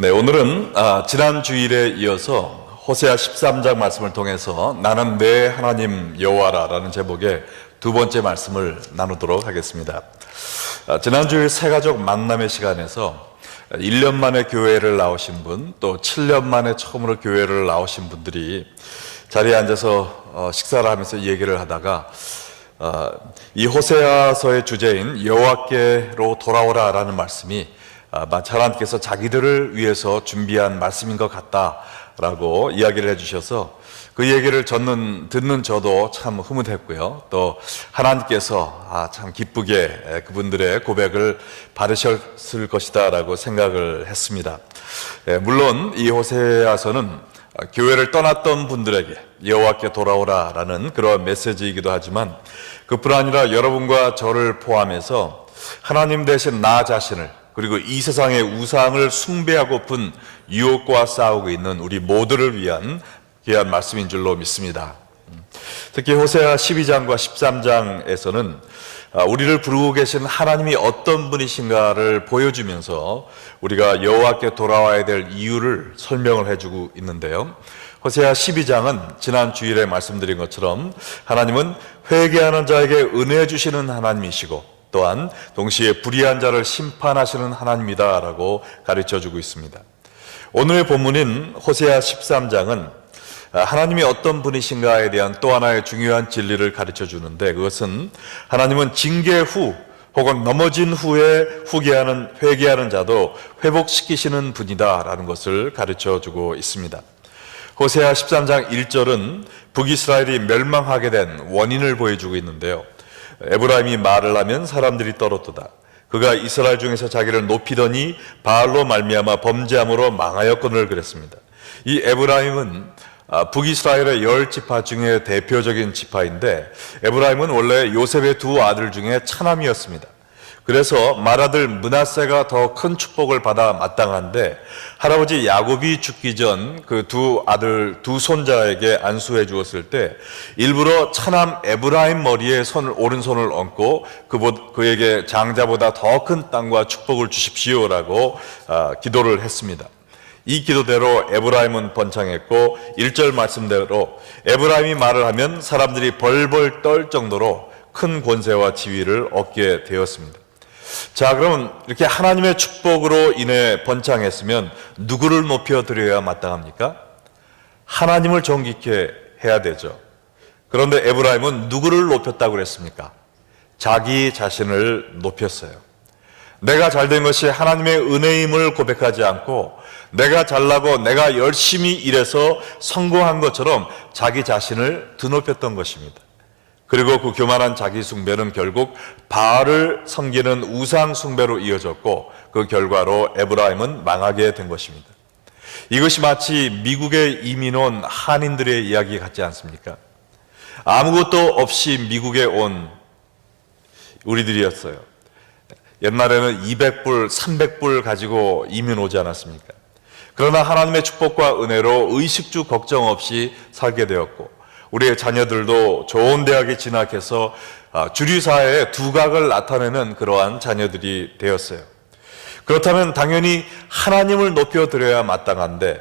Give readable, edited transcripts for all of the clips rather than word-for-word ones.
네, 오늘은 지난 주일에 이어서 호세아 13장 말씀을 통해서 나는 내 하나님 여호와라라는 제목의 두 번째 말씀을 나누도록 하겠습니다. 지난 주일 새가족 만남의 시간에서 1년 만에 교회를 나오신 분, 또 7년 만에 처음으로 교회를 나오신 분들이 자리에 앉아서 식사를 하면서 얘기를 하다가 이 호세아서의 주제인 여호와께로 돌아오라라는 말씀이 마치 하나님께서 자기들을 위해서 준비한 말씀인 것 같다라고 이야기를 해주셔서 그 얘기를 듣는 저도 참 흐뭇했고요. 또 하나님께서 참 기쁘게 그분들의 고백을 받으셨을 것이다라고 생각을 했습니다. 물론 이 호세아서는 교회를 떠났던 분들에게 여호와께 돌아오라라는 그런 메시지이기도 하지만 그뿐 아니라 여러분과 저를 포함해서 하나님 대신 나 자신을 그리고 이 세상의 우상을 숭배하고픈 유혹과 싸우고 있는 우리 모두를 위한 귀한 말씀인 줄로 믿습니다. 특히 호세아 12장과 13장에서는 우리를 부르고 계신 하나님이 어떤 분이신가를 보여주면서 우리가 여호와께 돌아와야 될 이유를 설명을 해주고 있는데요. 호세아 12장은 지난 주일에 말씀드린 것처럼 하나님은 회개하는 자에게 은혜 주시는 하나님이시고 또한 동시에 불의한 자를 심판하시는 하나님이다라고 가르쳐주고 있습니다. 오늘의 본문인 호세아 13장은 하나님이 어떤 분이신가에 대한 또 하나의 중요한 진리를 가르쳐주는데 그것은 하나님은 징계 후 혹은 넘어진 후에 회개하는 자도 회복시키시는 분이다라는 것을 가르쳐주고 있습니다. 호세아 13장 1절은 북이스라엘이 멸망하게 된 원인을 보여주고 있는데요. 에브라임이 말을 하면 사람들이 떨었도다. 그가 이스라엘 중에서 자기를 높이더니 바알로 말미암아 범죄함으로 망하였거늘 그랬습니다. 이 에브라임은 북이스라엘의 10지파 중에 대표적인 지파인데 에브라임은 원래 요셉의 두 아들 중에 차남이었습니다. 그래서 맏아들 므낫세가 더 큰 축복을 받아 마땅한데 할아버지 야곱이 죽기 전 그 두 손자에게 안수해 주었을 때 일부러 차남 에브라임 머리에 오른손을 얹고 그에게 장자보다 더 큰 땅과 축복을 주십시오라고 기도를 했습니다. 이 기도대로 에브라임은 번창했고 1절 말씀대로 에브라임이 말을 하면 사람들이 벌벌 떨 정도로 큰 권세와 지위를 얻게 되었습니다. 자, 그럼 이렇게 하나님의 축복으로 인해 번창했으면 누구를 높여드려야 마땅합니까? 하나님을 존귀케 해야 되죠. 그런데 에브라임은 누구를 높였다고 그랬습니까? 자기 자신을 높였어요. 내가 잘된 것이 하나님의 은혜임을 고백하지 않고 내가 잘나고 내가 열심히 일해서 성공한 것처럼 자기 자신을 드높였던 것입니다. 그리고 그 교만한 자기 숭배는 결국 바알을 섬기는 우상 숭배로 이어졌고 그 결과로 에브라임은 망하게 된 것입니다. 이것이 마치 미국에 이민 온 한인들의 이야기 같지 않습니까? 아무것도 없이 미국에 온 우리들이었어요. 옛날에는 200불, 300불 가지고 이민 오지 않았습니까? 그러나 하나님의 축복과 은혜로 의식주 걱정 없이 살게 되었고 우리의 자녀들도 좋은 대학에 진학해서 주류사회의 두각을 나타내는 그러한 자녀들이 되었어요. 그렇다면 당연히 하나님을 높여드려야 마땅한데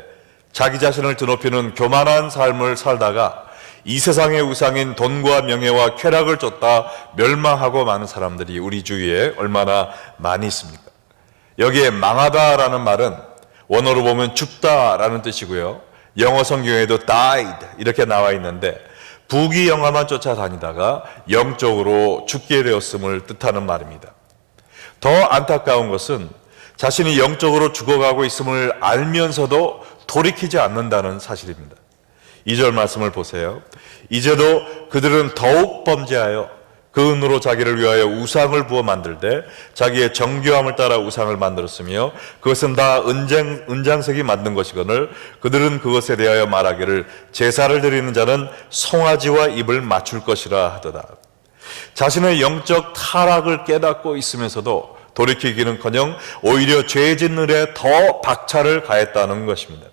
자기 자신을 드높이는 교만한 삶을 살다가 이 세상의 우상인 돈과 명예와 쾌락을 쫓다 멸망하고 마는 사람들이 우리 주위에 얼마나 많이 있습니까? 여기에 망하다라는 말은 원어로 보면 죽다라는 뜻이고요. 영어 성경에도 died 이렇게 나와 있는데 부귀영화만 쫓아다니다가 영적으로 죽게 되었음을 뜻하는 말입니다. 더 안타까운 것은 자신이 영적으로 죽어가고 있음을 알면서도 돌이키지 않는다는 사실입니다. 2절 말씀을 보세요. 이제도 그들은 더욱 범죄하여 그 은으로 자기를 위하여 우상을 부어 만들되 자기의 정교함을 따라 우상을 만들었으며 그것은 다 은장색이 만든 것이거늘 그들은 그것에 대하여 말하기를 제사를 드리는 자는 송아지와 입을 맞출 것이라 하더라. 자신의 영적 타락을 깨닫고 있으면서도 돌이키기는커녕 오히려 죄 짓는 일에 더 박차를 가했다는 것입니다.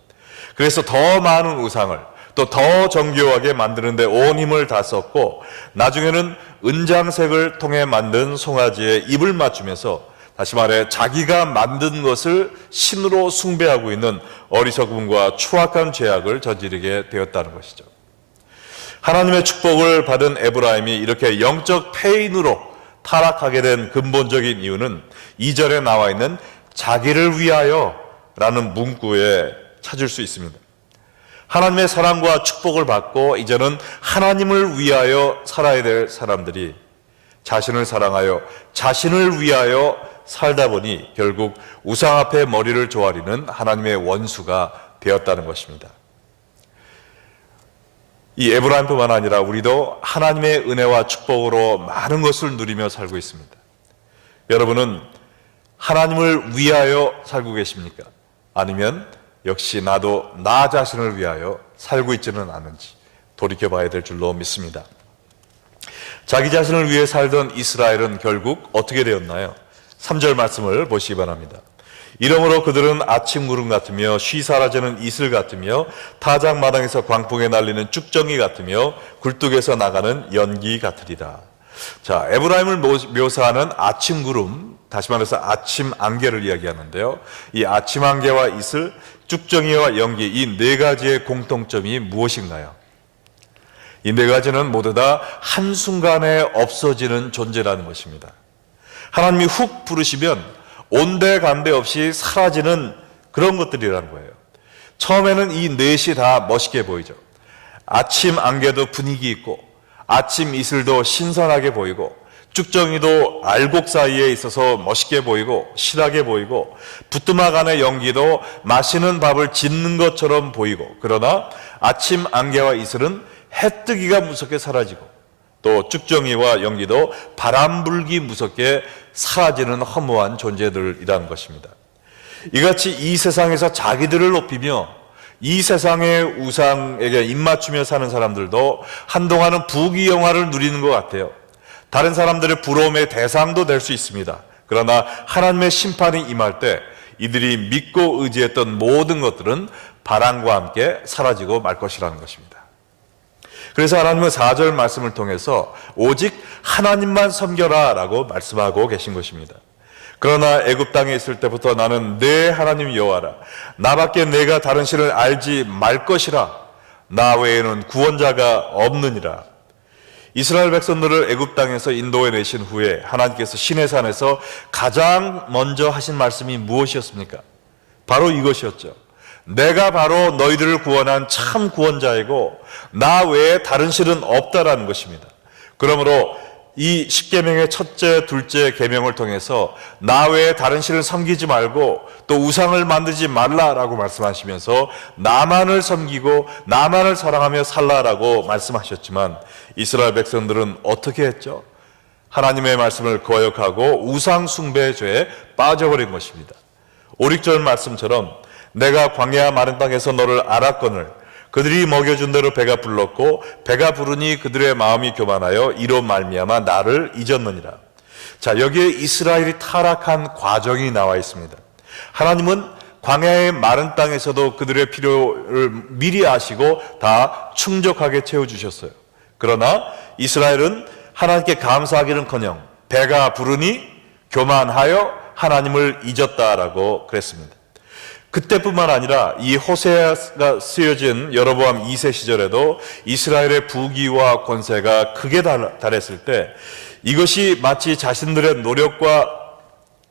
그래서 더 많은 우상을 또 더 정교하게 만드는데 온 힘을 다 썼고 나중에는 은장색을 통해 만든 송아지에 입을 맞추면서 다시 말해 자기가 만든 것을 신으로 숭배하고 있는 어리석음과 추악한 죄악을 저지르게 되었다는 것이죠. 하나님의 축복을 받은 에브라임이 이렇게 영적 폐인으로 타락하게 된 근본적인 이유는 2절에 나와 있는 자기를 위하여 라는 문구에 찾을 수 있습니다. 하나님의 사랑과 축복을 받고 이제는 하나님을 위하여 살아야 될 사람들이 자신을 사랑하여 자신을 위하여 살다 보니 결국 우상 앞에 머리를 조아리는 하나님의 원수가 되었다는 것입니다. 이 에브라임뿐만 아니라 우리도 하나님의 은혜와 축복으로 많은 것을 누리며 살고 있습니다. 여러분은 하나님을 위하여 살고 계십니까? 아니면 역시 나도 나 자신을 위하여 살고 있지는 않은지 돌이켜봐야 될 줄로 믿습니다. 자기 자신을 위해 살던 이스라엘은 결국 어떻게 되었나요? 3절 말씀을 보시기 바랍니다. 이러므로 그들은 아침 구름 같으며 쉬 사라지는 이슬 같으며 타작마당에서 광풍에 날리는 쭉정이 같으며 굴뚝에서 나가는 연기 같으리라. 자, 에브라임을 묘사하는 아침 구름, 다시 말해서 아침 안개를 이야기하는데요. 이 아침 안개와 이슬, 쭉정이와 연기, 이 네 가지의 공통점이 무엇인가요? 이 네 가지는 모두 다 한순간에 없어지는 존재라는 것입니다. 하나님이 훅 부르시면 온데간데 없이 사라지는 그런 것들이라는 거예요. 처음에는 이 넷이 다 멋있게 보이죠. 아침 안개도 분위기 있고 아침 이슬도 신선하게 보이고 쭉정이도 알곡 사이에 있어서 멋있게 보이고 실하게 보이고 부뚜막 안의 연기도 마시는 밥을 짓는 것처럼 보이고, 그러나 아침 안개와 이슬은 해뜨기가 무섭게 사라지고 또 쭉정이와 연기도 바람 불기 무섭게 사라지는 허무한 존재들이라는 것입니다. 이같이 이 세상에서 자기들을 높이며 이 세상의 우상에게 입맞추며 사는 사람들도 한동안은 부귀영화를 누리는 것 같아요. 다른 사람들의 부러움의 대상도 될 수 있습니다. 그러나 하나님의 심판이 임할 때 이들이 믿고 의지했던 모든 것들은 바람과 함께 사라지고 말 것이라는 것입니다. 그래서 하나님은 4절 말씀을 통해서 오직 하나님만 섬겨라 라고 말씀하고 계신 것입니다. 그러나 애굽 땅에 있을 때부터 나는 내 하나님 여호와라, 나밖에 내가 다른 신을 알지 말 것이라, 나 외에는 구원자가 없느니라. 이스라엘 백성들을 애굽 땅에서 인도해 내신 후에 하나님께서 시내산에서 가장 먼저 하신 말씀이 무엇이었습니까? 바로 이것이었죠. 내가 바로 너희들을 구원한 참 구원자이고 나 외에 다른 신은 없다라는 것입니다. 그러므로 이 십계명의 첫째, 둘째 계명을 통해서 나 외에 다른 신을 섬기지 말고 또 우상을 만들지 말라라고 말씀하시면서 나만을 섬기고 나만을 사랑하며 살라라고 말씀하셨지만 이스라엘 백성들은 어떻게 했죠? 하나님의 말씀을 거역하고 우상 숭배의 죄에 빠져버린 것입니다. 5, 6절 말씀처럼 내가 광야 마른 땅에서 너를 알았거늘 그들이 먹여준 대로 배가 불렀고 배가 부르니 그들의 마음이 교만하여 이로 말미암아 나를 잊었느니라. 자, 여기에 이스라엘이 타락한 과정이 나와 있습니다. 하나님은 광야의 마른 땅에서도 그들의 필요를 미리 아시고 다 충족하게 채워주셨어요. 그러나 이스라엘은 하나님께 감사하기는커녕 배가 부르니 교만하여 하나님을 잊었다라고 그랬습니다. 그때뿐만 아니라 이 호세아가 쓰여진 여로보암 2세 시절에도 이스라엘의 부귀와 권세가 크게 달했을 때 이것이 마치 자신들의 노력과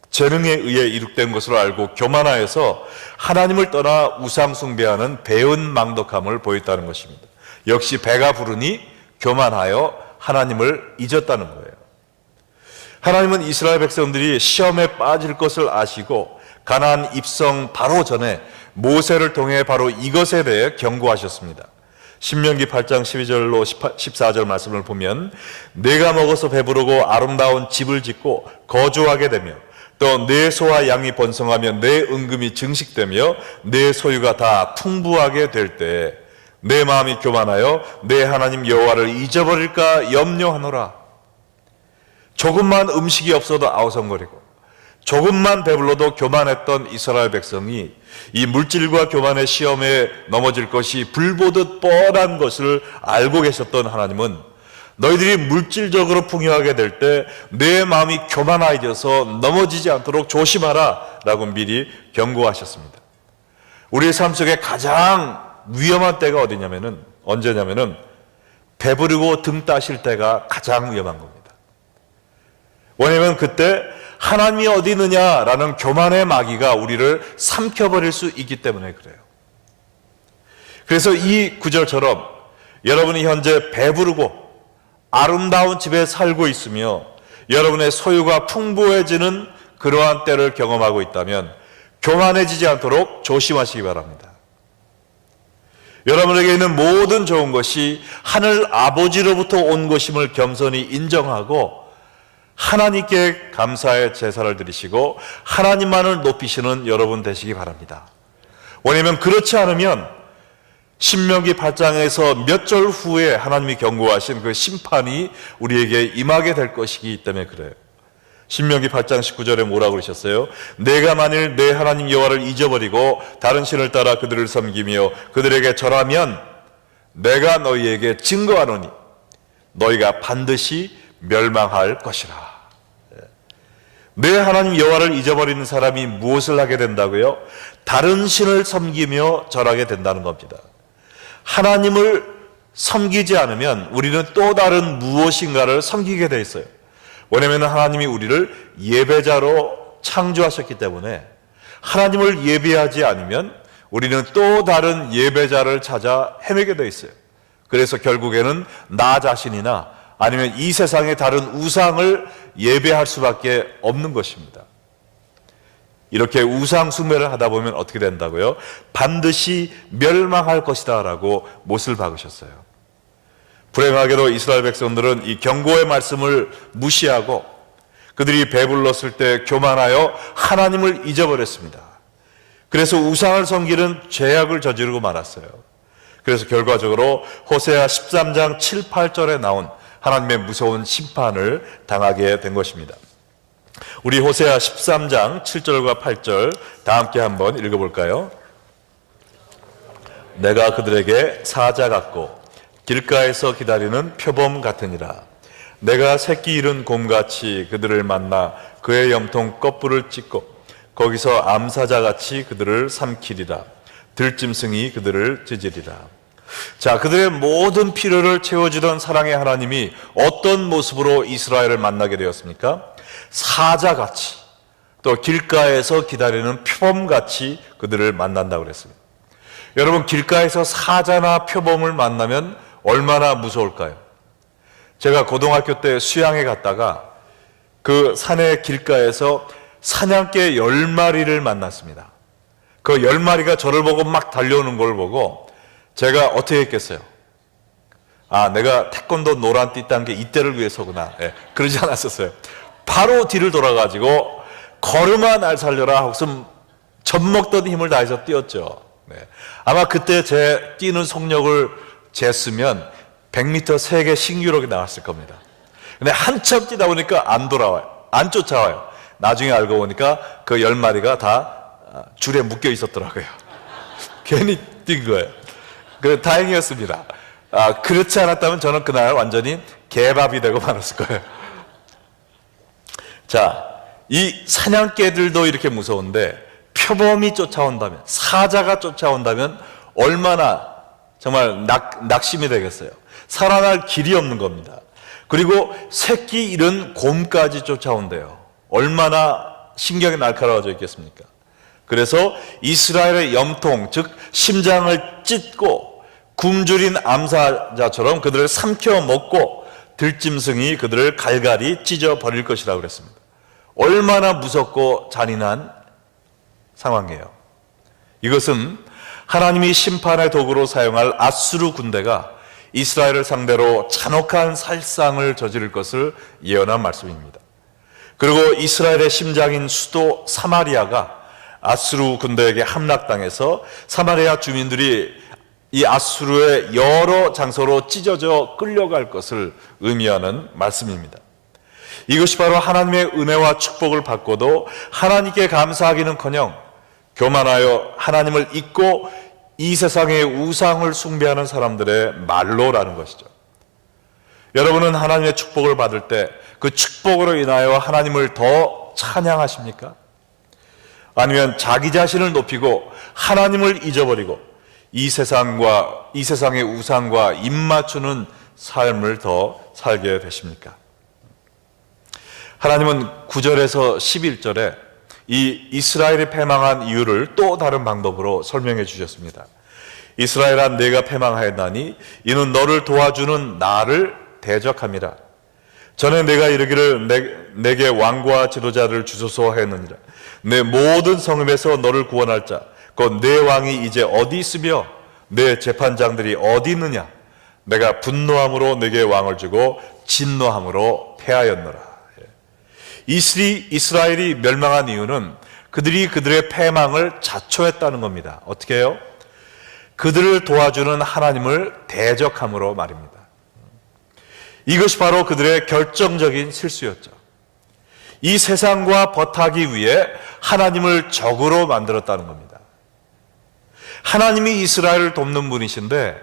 재능에 의해 이룩된 것으로 알고 교만하여서 하나님을 떠나 우상 숭배하는 배은망덕함을 보였다는 것입니다. 역시 배가 부르니 교만하여 하나님을 잊었다는 거예요. 하나님은 이스라엘 백성들이 시험에 빠질 것을 아시고 가나안 입성 바로 전에 모세를 통해 바로 이것에 대해 경고하셨습니다. 신명기 8장 12절로 14절 말씀을 보면 내가 먹어서 배부르고 아름다운 집을 짓고 거주하게 되며 또 내 소와 양이 번성하며 내 은금이 증식되며 내 소유가 다 풍부하게 될 때 내 마음이 교만하여 내 하나님 여호와를 잊어버릴까 염려하노라. 조금만 음식이 없어도 아우성거리고 조금만 배불러도 교만했던 이스라엘 백성이 이 물질과 교만의 시험에 넘어질 것이 불보듯 뻔한 것을 알고 계셨던 하나님은 너희들이 물질적으로 풍요하게 될 때 내 마음이 교만해져서 넘어지지 않도록 조심하라 라고 미리 경고하셨습니다. 우리의 삶 속에 가장 위험한 때가 언제냐면은 배부르고 등 따실 때가 가장 위험한 겁니다. 왜냐하면 그때 하나님이 어디 있느냐라는 교만의 마귀가 우리를 삼켜버릴 수 있기 때문에 그래요. 그래서 이 구절처럼 여러분이 현재 배부르고 아름다운 집에 살고 있으며 여러분의 소유가 풍부해지는 그러한 때를 경험하고 있다면 교만해지지 않도록 조심하시기 바랍니다. 여러분에게 있는 모든 좋은 것이 하늘 아버지로부터 온 것임을 겸손히 인정하고 하나님께 감사의 제사를 드리시고 하나님만을 높이시는 여러분 되시기 바랍니다. 왜냐하면 그렇지 않으면 신명기 8장에서 몇 절 후에 하나님이 경고하신 그 심판이 우리에게 임하게 될 것이기 때문에 그래요. 신명기 8장 19절에 뭐라고 그러셨어요? 내가 만일 내 하나님 여호와를 잊어버리고 다른 신을 따라 그들을 섬기며 그들에게 절하면 내가 너희에게 증거하노니 너희가 반드시 멸망할 것이라. 내 하나님 여호와를 잊어버리는 사람이 무엇을 하게 된다고요? 다른 신을 섬기며 절하게 된다는 겁니다. 하나님을 섬기지 않으면 우리는 또 다른 무엇인가를 섬기게 돼 있어요. 왜냐하면 하나님이 우리를 예배자로 창조하셨기 때문에 하나님을 예배하지 않으면 우리는 또 다른 예배자를 찾아 헤매게 돼 있어요. 그래서 결국에는 나 자신이나 아니면 이 세상의 다른 우상을 예배할 수밖에 없는 것입니다. 이렇게 우상 숭배를 하다 보면 어떻게 된다고요? 반드시 멸망할 것이다 라고 못을 박으셨어요. 불행하게도 이스라엘 백성들은 이 경고의 말씀을 무시하고 그들이 배불렀을 때 교만하여 하나님을 잊어버렸습니다. 그래서 우상을 섬기는 죄악을 저지르고 말았어요. 그래서 결과적으로 호세아 13장 7, 8절에 나온 하나님의 무서운 심판을 당하게 된 것입니다. 우리 호세아 13장 7절과 8절 다 함께 한번 읽어볼까요? 내가 그들에게 사자 같고 길가에서 기다리는 표범 같으니라. 내가 새끼 잃은 곰같이 그들을 만나 그의 염통 껍불을 찢고 거기서 암사자같이 그들을 삼키리라. 들짐승이 그들을 찢으리라. 자, 그들의 모든 필요를 채워주던 사랑의 하나님이 어떤 모습으로 이스라엘을 만나게 되었습니까? 사자같이, 또 길가에서 기다리는 표범같이 그들을 만난다고 그랬습니다. 여러분, 길가에서 사자나 표범을 만나면 얼마나 무서울까요? 제가 고등학교 때 수양에 갔다가 그 산의 길가에서 사냥개 10마리를 만났습니다. 그 10마리가 저를 보고 막 달려오는 걸 보고 제가 어떻게 했겠어요? 아, 내가 태권도 노란띠 딴 게 이때를 위해서구나. 그러지 않았었어요. 바로 뒤를 돌아가지고 걸음아 날 살려라 하고서 젖먹던 힘을 다해서 뛰었죠. 아마 그때 제 뛰는 속력을 쟀으면 100m 세계 신기록이 나왔을 겁니다. 근데 한참 뛰다 보니까 안 돌아와요. 안 쫓아와요. 나중에 알고 보니까 그 10마리가 다 줄에 묶여 있었더라고요. 괜히 뛴 거예요. 그래, 다행이었습니다. 그렇지 않았다면 저는 그날 완전히 개밥이 되고 말았을 거예요. 자, 이 사냥개들도 이렇게 무서운데 표범이 쫓아온다면, 사자가 쫓아온다면 얼마나 정말 낙심이 되겠어요. 살아날 길이 없는 겁니다. 그리고 새끼 잃은 곰까지 쫓아온대요. 얼마나 신경이 날카로워져 있겠습니까? 그래서 이스라엘의 염통, 즉 심장을 찢고 굶주린 암사자처럼 그들을 삼켜 먹고 들짐승이 그들을 갈갈이 찢어 버릴 것이라고 그랬습니다. 얼마나 무섭고 잔인한 상황이에요. 이것은 하나님이 심판의 도구로 사용할 아수르 군대가 이스라엘을 상대로 잔혹한 살상을 저지를 것을 예언한 말씀입니다. 그리고 이스라엘의 심장인 수도 사마리아가 아수르 군대에게 함락당해서 사마리아 주민들이 이 아수르의 여러 장소로 찢어져 끌려갈 것을 의미하는 말씀입니다. 이것이 바로 하나님의 은혜와 축복을 받고도 하나님께 감사하기는커녕 교만하여 하나님을 잊고 이 세상의 우상을 숭배하는 사람들의 말로라는 것이죠. 여러분은 하나님의 축복을 받을 때 그 축복으로 인하여 하나님을 더 찬양하십니까? 아니면 자기 자신을 높이고 하나님을 잊어버리고 이 세상의 우상과 입맞추는 삶을 더 살게 되십니까? 하나님은 9절에서 11절에 이 이스라엘이 패망한 이유를 또 다른 방법으로 설명해 주셨습니다. 이스라엘아, 내가 패망하였나니 이는 너를 도와주는 나를 대적함이라. 전에 내가 이르기를 내게 왕과 지도자를 주소서 하였느니라. 내 모든 성읍에서 너를 구원할 자 곧 내 왕이 이제 어디 있으며 내 재판장들이 어디 있느냐. 내가 분노함으로 내게 왕을 주고 진노함으로 패하였노라. 이스라엘이 멸망한 이유는 그들이 그들의 패망을 자초했다는 겁니다. 어떻게 해요? 그들을 도와주는 하나님을 대적함으로 말입니다. 이것이 바로 그들의 결정적인 실수였죠. 이 세상과 버타기 위해 하나님을 적으로 만들었다는 겁니다. 하나님이 이스라엘을 돕는 분이신데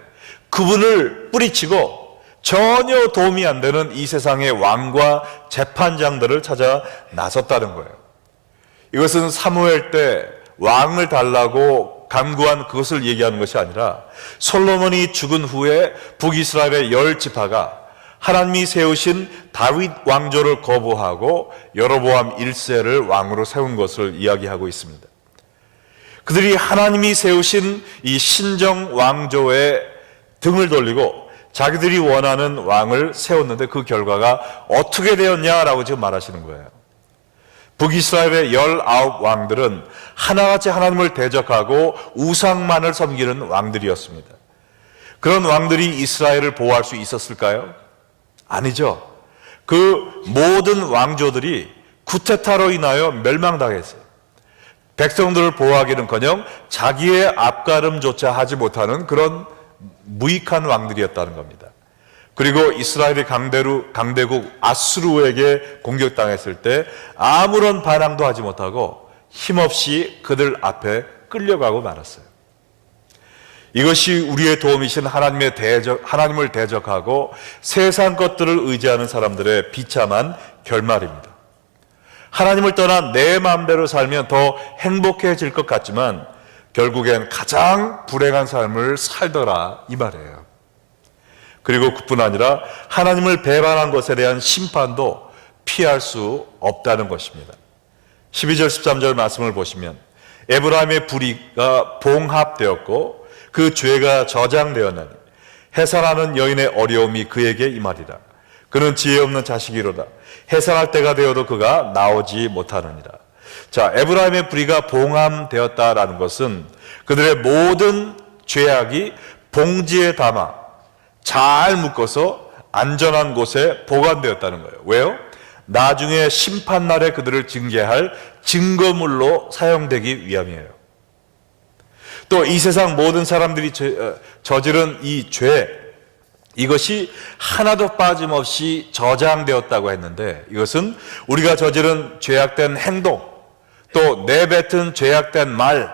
그분을 뿌리치고 전혀 도움이 안 되는 이 세상의 왕과 재판장들을 찾아 나섰다는 거예요. 이것은 사무엘 때 왕을 달라고 간구한 그것을 얘기하는 것이 아니라 솔로몬이 죽은 후에 북이스라엘의 10지파가 하나님이 세우신 다윗 왕조를 거부하고 여로보암 1세를 왕으로 세운 것을 이야기하고 있습니다. 그들이 하나님이 세우신 이 신정 왕조에 등을 돌리고 자기들이 원하는 왕을 세웠는데 그 결과가 어떻게 되었냐라고 지금 말하시는 거예요. 북이스라엘의 19왕들은 하나같이 하나님을 대적하고 우상만을 섬기는 왕들이었습니다. 그런 왕들이 이스라엘을 보호할 수 있었을까요? 아니죠. 그 모든 왕조들이 쿠데타로 인하여 멸망당했어요. 백성들을 보호하기는커녕 자기의 앞가름조차 하지 못하는 그런 무익한 왕들이었다는 겁니다. 그리고 이스라엘이 강대국 아수르에게 공격당했을 때 아무런 반항도 하지 못하고 힘없이 그들 앞에 끌려가고 말았어요. 이것이 우리의 도움이신 하나님을 대적하고 세상 것들을 의지하는 사람들의 비참한 결말입니다. 하나님을 떠나 내 마음대로 살면 더 행복해질 것 같지만 결국엔 가장 불행한 삶을 살더라 이 말이에요. 그리고 그뿐 아니라 하나님을 배반한 것에 대한 심판도 피할 수 없다는 것입니다. 12절 13절 말씀을 보시면 에브라임의 불의가 봉합되었고 그 죄가 저장되었나니 해산하는 여인의 어려움이 그에게 임하리라. 그는 지혜 없는 자식이로다. 해산할 때가 되어도 그가 나오지 못하느니라. 자, 에브라임의 불의가 봉함되었다라는 것은 그들의 모든 죄악이 봉지에 담아 잘 묶어서 안전한 곳에 보관되었다는 거예요. 왜요? 나중에 심판날에 그들을 징계할 증거물로 사용되기 위함이에요. 또 이 세상 모든 사람들이 저지른 이 죄, 이것이 하나도 빠짐없이 저장되었다고 했는데 이것은 우리가 저지른 죄악된 행동, 또 내뱉은 죄악된 말,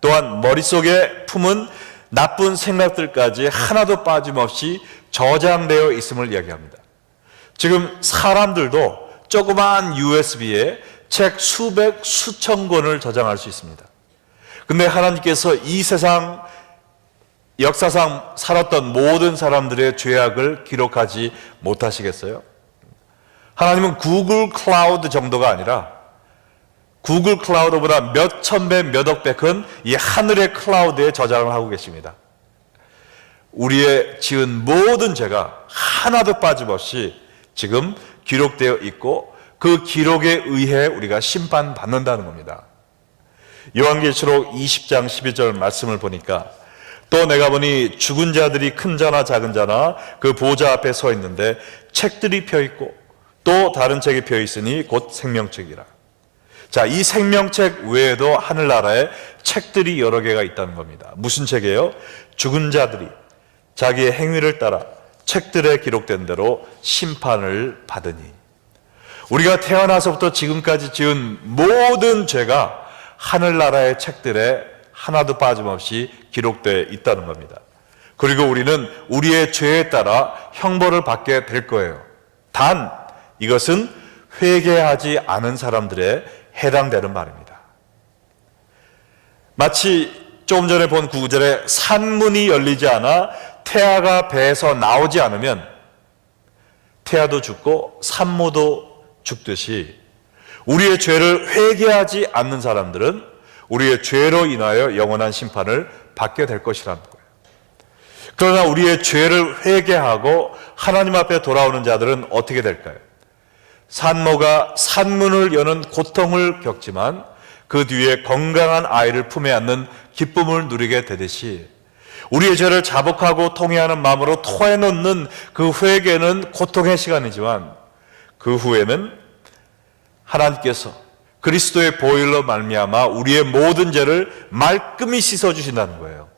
또한 머릿속에 품은 나쁜 생각들까지 하나도 빠짐없이 저장되어 있음을 이야기합니다. 지금 사람들도 조그마한 USB에 책 수백, 수천 권을 저장할 수 있습니다. 근데 하나님께서 이 세상 역사상 살았던 모든 사람들의 죄악을 기록하지 못하시겠어요? 하나님은 구글 클라우드 정도가 아니라 구글 클라우드보다 몇 천 배, 몇 억 배 큰 이 하늘의 클라우드에 저장을 하고 계십니다. 우리의 지은 모든 죄가 하나도 빠짐없이 지금 기록되어 있고 그 기록에 의해 우리가 심판받는다는 겁니다. 요한계시록 20장 12절 말씀을 보니까 또 내가 보니 죽은 자들이 큰 자나 작은 자나 그 보좌 앞에 서 있는데 책들이 펴 있고 또 다른 책이 펴 있으니 곧 생명책이라. 자, 이 생명책 외에도 하늘나라에 책들이 여러 개가 있다는 겁니다. 무슨 책이에요? 죽은 자들이 자기의 행위를 따라 책들에 기록된 대로 심판을 받으니. 우리가 태어나서부터 지금까지 지은 모든 죄가 하늘나라의 책들에 하나도 빠짐없이 기록되어 있다는 겁니다. 그리고 우리는 우리의 죄에 따라 형벌을 받게 될 거예요. 단 이것은 회개하지 않은 사람들에 해당되는 말입니다. 마치 조금 전에 본 구절에 산문이 열리지 않아 태아가 배에서 나오지 않으면 태아도 죽고 산모도 죽듯이 우리의 죄를 회개하지 않는 사람들은 우리의 죄로 인하여 영원한 심판을 받게 될 것이라는 거예요. 그러나 우리의 죄를 회개하고 하나님 앞에 돌아오는 자들은 어떻게 될까요? 산모가 산문을 여는 고통을 겪지만 그 뒤에 건강한 아이를 품에 안는 기쁨을 누리게 되듯이 우리의 죄를 자복하고 통회하는 마음으로 토해놓는 그 회개는 고통의 시간이지만 그 후에는 하나님께서 그리스도의 보혈로 말미암아 우리의 모든 죄를 말끔히 씻어주신다는 거예요.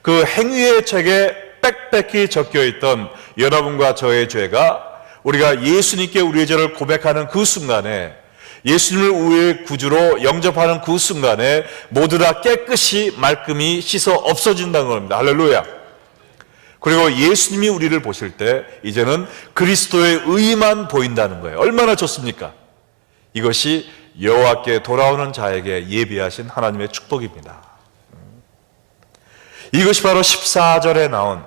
그 행위의 책에 빽빽히 적혀있던 여러분과 저의 죄가 우리가 예수님께 우리의 죄를 고백하는 그 순간에, 예수님을 우리의 구주로 영접하는 그 순간에 모두 다 깨끗이 말끔히 씻어 없어진다는 겁니다. 할렐루야. 그리고 예수님이 우리를 보실 때 이제는 그리스도의 의만 보인다는 거예요. 얼마나 좋습니까? 이것이 여호와께 돌아오는 자에게 예비하신 하나님의 축복입니다. 이것이 바로 14절에 나온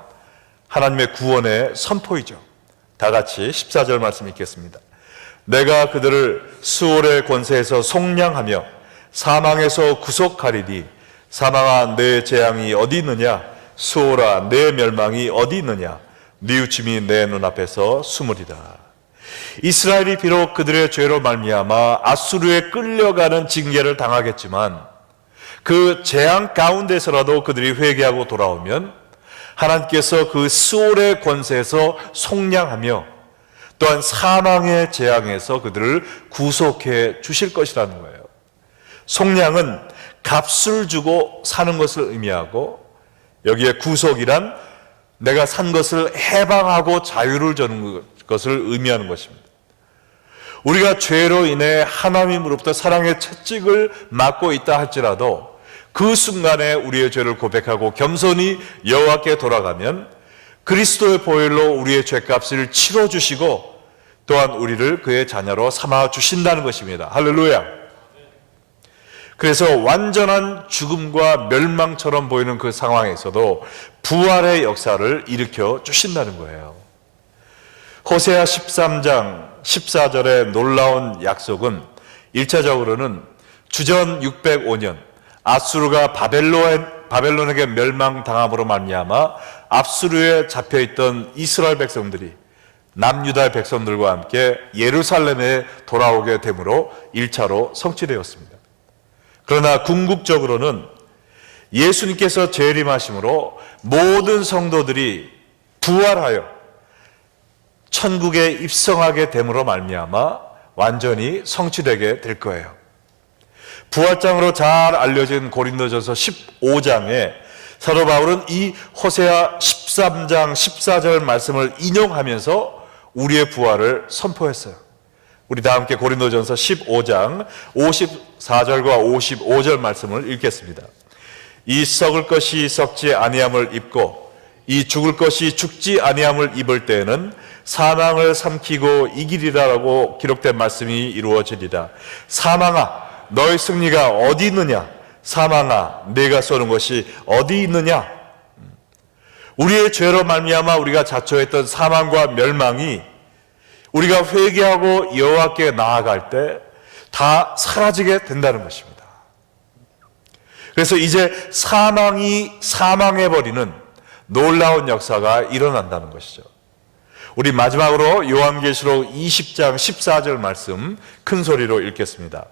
하나님의 구원의 선포이죠. 다 같이 14절 말씀 읽겠습니다. 내가 그들을 수월의 권세에서 속량하며 사망에서 구속하리니 사망아 내 재앙이 어디 있느냐, 수월아 내 멸망이 어디 있느냐, 뉘우침이 내 눈앞에서 숨으리라. 이스라엘이 비록 그들의 죄로 말미암아 아수르에 끌려가는 징계를 당하겠지만 그 재앙 가운데서라도 그들이 회개하고 돌아오면 하나님께서 그 수월의 권세에서 속량하며 또한 사망의 재앙에서 그들을 구속해 주실 것이라는 거예요. 속량은 값을 주고 사는 것을 의미하고, 여기에 구속이란 내가 산 것을 해방하고 자유를 주는 것을 의미하는 것입니다. 우리가 죄로 인해 하나님으로부터 사랑의 채찍을 맞고 있다 할지라도 그 순간에 우리의 죄를 고백하고 겸손히 여호와께 돌아가면 그리스도의 보혈로 우리의 죄값을 치러주시고 또한 우리를 그의 자녀로 삼아 주신다는 것입니다. 할렐루야. 그래서 완전한 죽음과 멸망처럼 보이는 그 상황에서도 부활의 역사를 일으켜 주신다는 거예요. 호세아 13장 14절의 놀라운 약속은 1차적으로는 주전 605년 아수르가 바벨론에게 멸망당함으로 말미암아 압수르에 잡혀있던 이스라엘 백성들이 남유다의 백성들과 함께 예루살렘에 돌아오게 되므로 1차로 성취되었습니다. 그러나 궁극적으로는 예수님께서 재림하심으로 모든 성도들이 부활하여 천국에 입성하게 됨으로 말미암아 완전히 성취되게 될 거예요. 부활장으로 잘 알려진 고린도전서 15장에 사도 바울은 이 호세아 13장 14절 말씀을 인용하면서 우리의 부활을 선포했어요. 우리 다 함께 고린도전서 15장 54절과 55절 말씀을 읽겠습니다. 이 썩을 것이 썩지 아니함을 입고 이 죽을 것이 죽지 아니함을 입을 때에는 사망을 삼키고 이기리라라고 기록된 말씀이 이루어지리라. 사망아 너의 승리가 어디 있느냐, 사망아 내가 쏘는 것이 어디 있느냐. 우리의 죄로 말미암아 우리가 자초했던 사망과 멸망이 우리가 회개하고 여호와께 나아갈 때 다 사라지게 된다는 것입니다. 그래서 이제 사망이 사망해버리는 놀라운 역사가 일어난다는 것이죠. 우리 마지막으로 요한계시록 20장 14절 말씀 큰 소리로 읽겠습니다.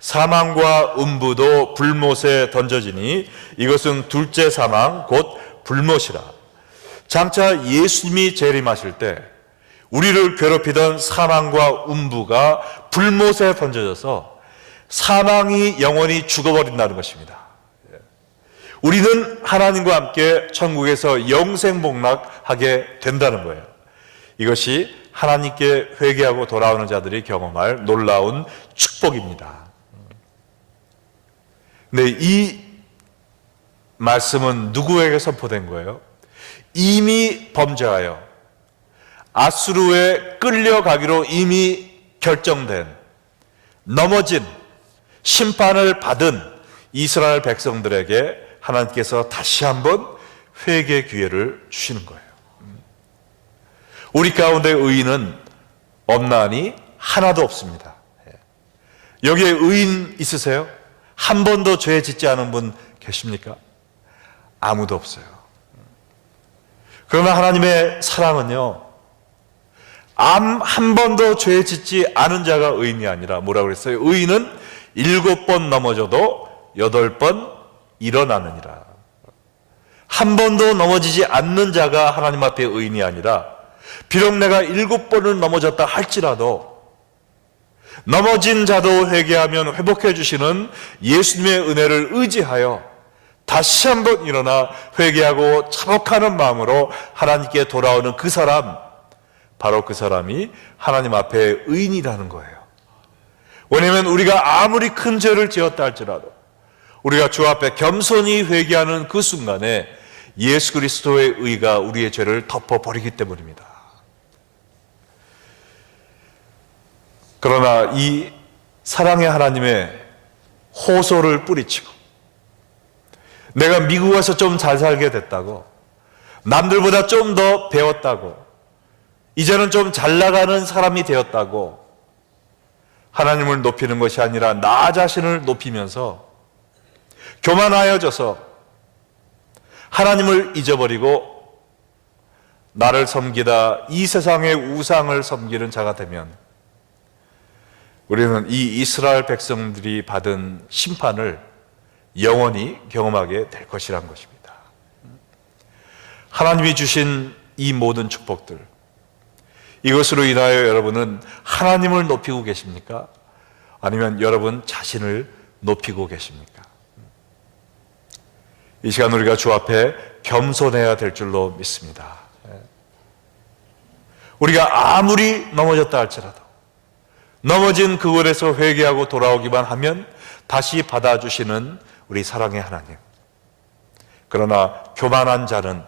사망과 음부도 불못에 던져지니 이것은 둘째 사망 곧 불못이라. 장차 예수님이 재림하실 때 우리를 괴롭히던 사망과 음부가 불못에 던져져서 사망이 영원히 죽어버린다는 것입니다. 우리는 하나님과 함께 천국에서 영생복락하게 된다는 거예요. 이것이 하나님께 회개하고 돌아오는 자들이 경험할 놀라운 축복입니다. 근데 이 말씀은 누구에게 선포된 거예요? 이미 범죄하여 아수르에 끌려가기로 이미 결정된, 넘어진, 심판을 받은 이스라엘 백성들에게 하나님께서 다시 한번 회개 기회를 주시는 거예요. 우리 가운데 의인은 없나니 하나도 없습니다. 여기에 의인 있으세요? 한 번도 죄 짓지 않은 분 계십니까? 아무도 없어요. 그러나 하나님의 사랑은요, 한 번도 죄 짓지 않은 자가 의인이 아니라 뭐라고 그랬어요? 의인은 7번 넘어져도 8번 일어나느니라. 한 번도 넘어지지 않는 자가 하나님 앞에 의인이 아니라, 비록 내가 7번을 넘어졌다 할지라도 넘어진 자도 회개하면 회복해 주시는 예수님의 은혜를 의지하여 다시 한번 일어나 회개하고 자복하는 마음으로 하나님께 돌아오는 그 사람, 바로 그 사람이 하나님 앞에 의인이라는 거예요. 왜냐하면 우리가 아무리 큰 죄를 지었다 할지라도 우리가 주 앞에 겸손히 회개하는 그 순간에 예수 그리스도의 의가 우리의 죄를 덮어버리기 때문입니다. 그러나 이 사랑의 하나님의 호소를 뿌리치고 내가 미국 와서 좀 잘 살게 됐다고, 남들보다 좀 더 배웠다고, 이제는 좀 잘 나가는 사람이 되었다고 하나님을 높이는 것이 아니라 나 자신을 높이면서 교만하여져서 하나님을 잊어버리고 나를 섬기다 이 세상의 우상을 섬기는 자가 되면 우리는 이 이스라엘 백성들이 받은 심판을 영원히 경험하게 될 것이란 것입니다. 하나님이 주신 이 모든 축복들, 이것으로 인하여 여러분은 하나님을 높이고 계십니까? 아니면 여러분 자신을 높이고 계십니까? 이 시간 우리가 주 앞에 겸손해야 될 줄로 믿습니다. 우리가 아무리 넘어졌다 할지라도 넘어진 그곳에서 회개하고 돌아오기만 하면 다시 받아주시는 우리 사랑의 하나님. 그러나 교만한 자는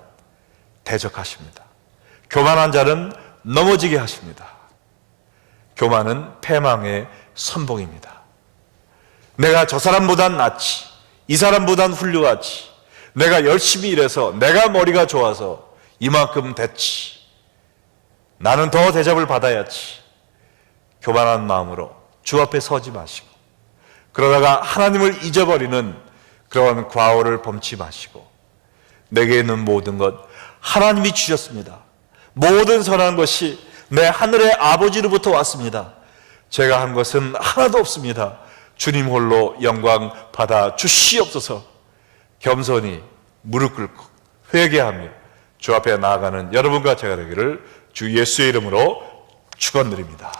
대적하십니다. 교만한 자는 넘어지게 하십니다. 교만은 패망의 선봉입니다. 내가 저 사람보단 낫지, 이 사람보단 훌륭하지, 내가 열심히 일해서, 내가 머리가 좋아서 이만큼 됐지, 나는 더 대접을 받아야지, 교만한 마음으로 주 앞에 서지 마시고, 그러다가 하나님을 잊어버리는 그런 과오를 범치 마시고, 내게 있는 모든 것 하나님이 주셨습니다. 모든 선한 것이 내 하늘의 아버지로부터 왔습니다. 제가 한 것은 하나도 없습니다. 주님 홀로 영광 받아 주시옵소서. 겸손히 무릎 꿇고 회개하며 주 앞에 나아가는 여러분과 제가 되기를 주 예수의 이름으로 축원드립니다.